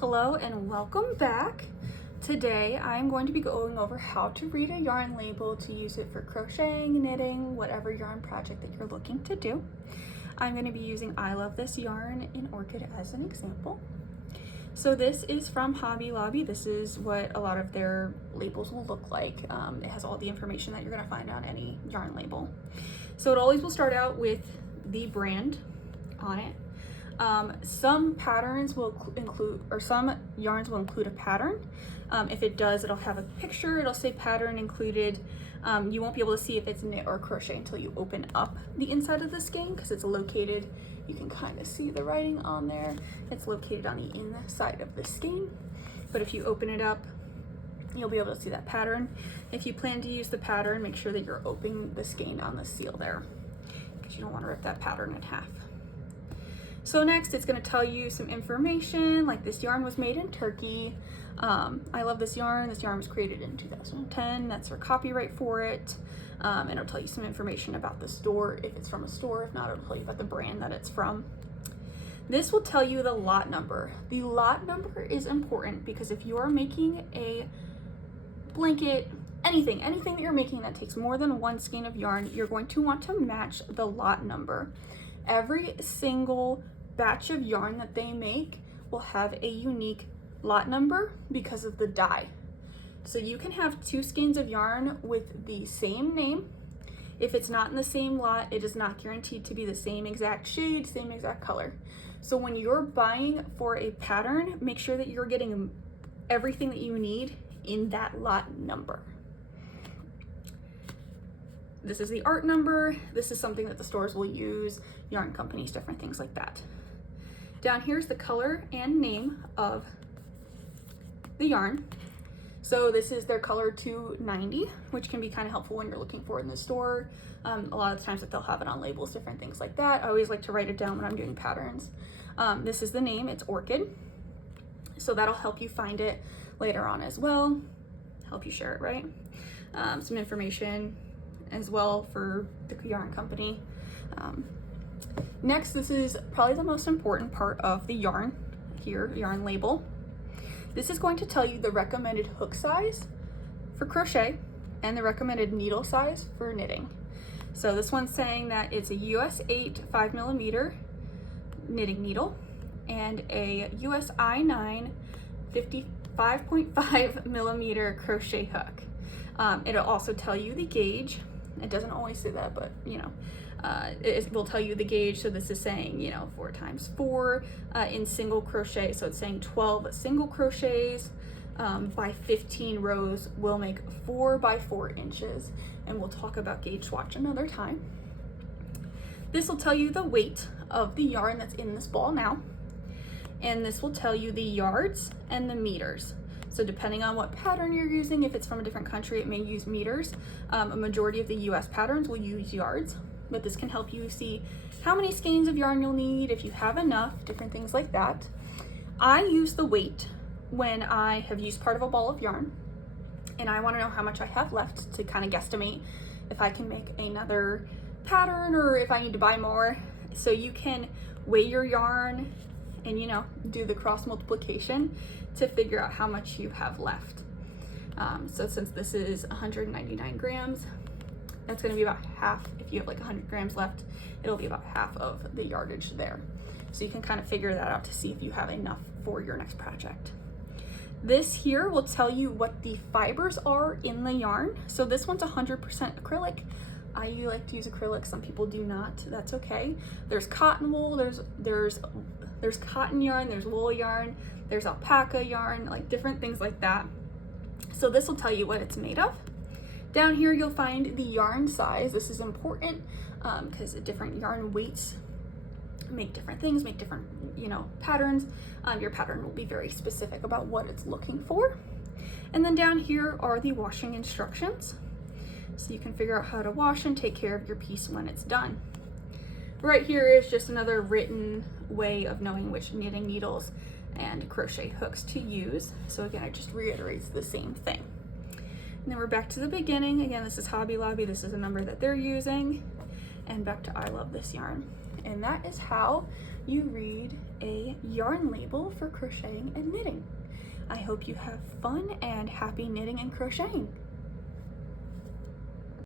Hello and welcome back. Today I'm going to be going over how to read a yarn label to use it for crocheting, knitting, whatever yarn project that you're looking to do. I'm going to be using I Love This Yarn in Orchid as an example. So this is from Hobby Lobby. This is what a lot of their labels will look like. It has all the information that you're going to find on any yarn label. So it always will start out with the brand on it. Some patterns will include, or some yarns will include a pattern. If it does, it'll have a picture, it'll say pattern included. You won't be able to see if it's knit or crochet until you open up the inside of the skein because it's located, you can kind of see the writing on there. It's located on the inside of the skein. But if you open it up, you'll be able to see that pattern. If you plan to use the pattern, make sure that you're opening the skein on the seal there because you don't want to rip that pattern in half. So next it's going to tell you some information like this yarn was made in Turkey. I love this yarn. This yarn was created in 2010. That's their copyright for it. And it'll tell you some information about the store, if it's from a store. If not, it'll tell you about the brand that it's from. This will tell you the lot number. The lot number is important because if you are making a blanket, anything that you're making that takes more than one skein of yarn, you're going to want to match the lot number. Every single batch of yarn that they make will have a unique lot number because of the dye. So you can have two skeins of yarn with the same name. If it's not in the same lot, it is not guaranteed to be the same exact shade, same exact color. So when you're buying for a pattern, make sure that you're getting everything that you need in that lot number. This is the art number. This is something that the stores will use, yarn companies, different things like that. Down here is the color and name of the yarn. So this is their color 290, which can be kind of helpful when you're looking for it in the store. A lot of the times that they'll have it on labels, different things like that. I always like to write it down when I'm doing patterns. This is the name, it's Orchid. So that'll help you find it later on as well, help you share it right. Some information as well for the yarn company. Next, this is probably the most important part of the yarn here, yarn label. This is going to tell you the recommended hook size for crochet and the recommended needle size for knitting. So this one's saying that it's a US 8 5mm knitting needle and a US I9 55.5mm crochet hook. It'll also tell you the gauge. It doesn't always say that, but you know, it will tell you the gauge. So this is saying, you know, 4 times 4 in single crochet. So it's saying 12 single crochets by 15 rows will make 4 by 4 inches. And we'll talk about gauge swatch another time. This will tell you the weight of the yarn that's in this ball now. And this will tell you the yards and the meters. So depending on what pattern you're using, if it's from a different country, it may use meters. A majority of the US patterns will use yards, but this can help you see how many skeins of yarn you'll need, if you have enough, different things like that. I use the weight when I have used part of a ball of yarn and I want to know how much I have left to kind of guesstimate if I can make another pattern or if I need to buy more. So you can weigh your yarn and, you know, do the cross multiplication to figure out how much you have left. So since this is 199 grams, that's going to be about half. If you have like 100 grams left, it'll be about half of the yardage there. So you can kind of figure that out to see if you have enough for your next project. This here will tell you what the fibers are in the yarn. So this one's 100% acrylic. I like to use acrylic, some people do not, that's okay. There's cotton wool, there's cotton yarn, there's wool yarn, there's alpaca yarn, like different things like that. So this will tell you what it's made of. Down here you'll find the yarn size. This is important because different yarn weights make different things, make different, you know, patterns. Your pattern will be very specific about what it's looking for. And then down here are the washing instructions. So you can figure out how to wash and take care of your piece when it's done. Right here is just another written way of knowing which knitting needles and crochet hooks to use. So again, it just reiterates the same thing. And then we're back to the beginning. Again, this is Hobby Lobby. This is a number that they're using. And back to I Love This Yarn. And that is how you read a yarn label for crocheting and knitting. I hope you have fun and happy knitting and crocheting.